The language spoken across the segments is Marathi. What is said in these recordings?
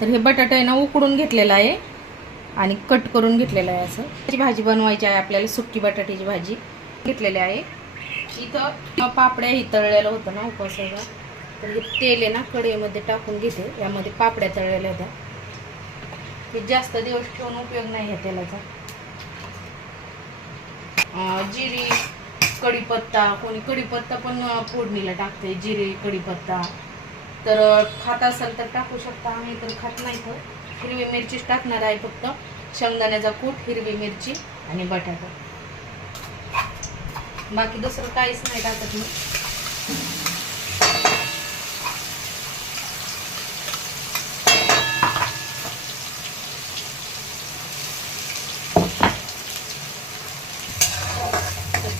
तर हे बटाटा आहे ना उकडून घेतलेलं आहे आणि कट करून घेतलेलं आहे असं. त्याची भाजी बनवायची आहे आपल्याला सुट्टी बटाट्याची भाजी घेतलेली आहे. इथं पापड्या ही तळलेलं होतं ना उपवासाला. तर हे तेल आहे ना कढईमध्ये टाकून घेते. यामध्ये पापड्या तळलेल्या होत्या. हे जास्त दिवस ठेवून उपयोग नाही आहे तेलाचा. जिरी कढीपत्ता कोणी कढीपत्ता पण फोडणीला टाकते. जिरे कढीपत्ता. तर खात असाल तर टाकू शकता आम्ही तर खात नाही तर हिरवी मिरचीच टाकणार आहे फक्त. शेंगदाण्याचा कूट हिरवी मिरची आणि बटाटा. बाकी दुसरं काहीच नाही टाकत मी.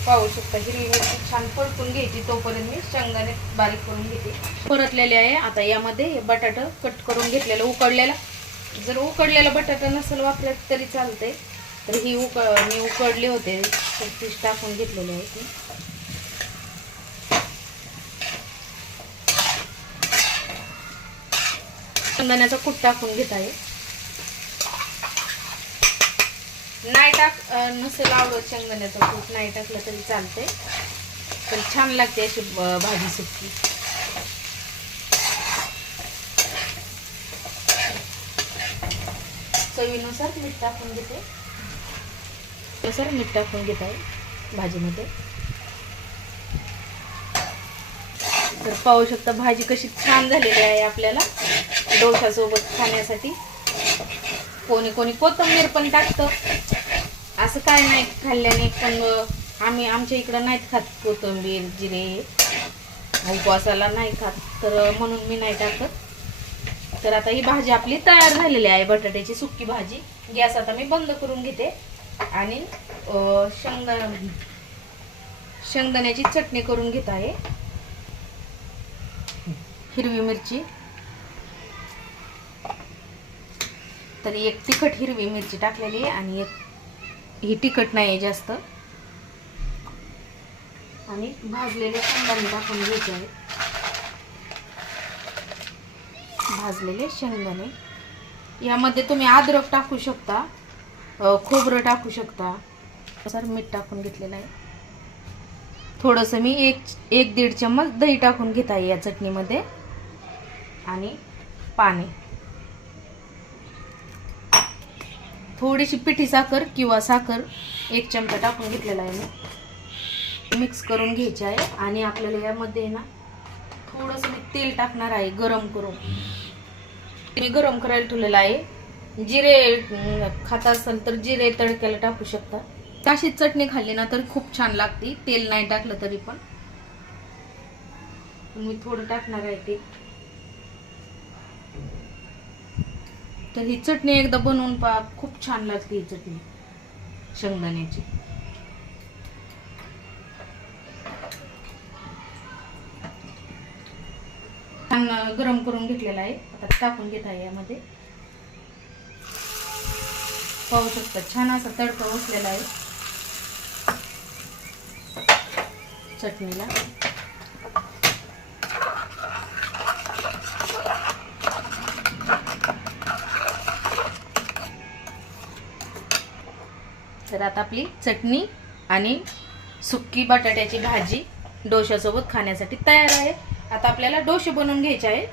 पाहू शकता. हिरवी मिरची छान परतून घ्यायची तोपर्यंत मी शेंगदाणे बारीक करून घेते. परतलेले आहे. आता यामध्ये हे बटाटा कट करून घेतलेलं उकडलेला. जर उकडलेला बटाटा नसेल वापरत तरी चालते तर ही उक मी उकडले होते. तर फिश टाकून घेतलेले आहे ती. शेंगदाण्याचा कूट टाकून घेत आहे. नाही टाक अं, नसेल आवडत शेंगदाण्याचं कूट नाही टाकलं तरी चालते. पण छान लागते अशी भाजी सुकी चवीनुसार मीठ टाकून घेते. नुसार मीठ टाकून घेत आहे भाजीमध्ये. तर पाहू शकता भाजी कशी छान झालेली आहे आपल्याला. डोशासोबत खाण्यासाठी. कोणी कोणी कोथिंबीर पण टाकतं. असं काय नाही खाल्ल्याने पण आम्ही आमच्या इकडं नाहीत खात कोथिंबीर जिरे. उपवासाला नाही खात तर म्हणून मी नाही टाकत. तर आता ही भाजी आपली तयार झालेली आहे बटाट्याची सुकी भाजी. गॅस आता मी बंद करून घेते. आणि अं, शेंगदा शेंगदाण्याची चटणी करून घेत आहे. हिरवी मिरची. तर एक तिखट हिरवी मिरची टाकलेली आहे आणि एक ही तिखट नाही आहे जास्त. आणि भाजलेले शेंगदाणे टाकून घ्यायचे आहे भाजलेले शेंगदाणे. यामध्ये तुम्ही अद्रक टाकू शकता खोबरं टाकू शकता. सर मीठ टाकून घेतलेलं आहे. थोडंसं मी एक एक दीड चम्मच दही टाकून घेत आहे या चटणीमध्ये. आणि पाणी. थोडीशी पिठी साखर किंवा साखर एक चमचा टाकून घेतलेला आहे मी. मिक्स करून घ्यायची आहे आणि आपल्याला यामध्ये ना थोडंसं मी तेल टाकणार आहे गरम करून. मी गरम करायला ठेवलेलं आहे. जिरे खात असाल तर जिरे तडक्याला टाकू शकता. अशी चटणी खाल्ली ना तर खूप छान लागते. तेल नाही टाकलं तरी पण. मी थोडं टाकणार आहे ते. तर ही चटणी एकदा बनवून पहा. खूप छान लागते ही चटणी. शेंगदाण्याची. छान गरम करून घेतलेला आहे. आता टाकून घेत आहे यामध्ये. पाहू शकता छान असा तडका बसलेला आहे. चटणीला. तर आता आपली चटणी आणि सुक्की बटाट्याची भाजी डोशासोबत खाण्यासाठी तयार आहे. आता आपल्याला डोसे बनवून घ्यायचे आहे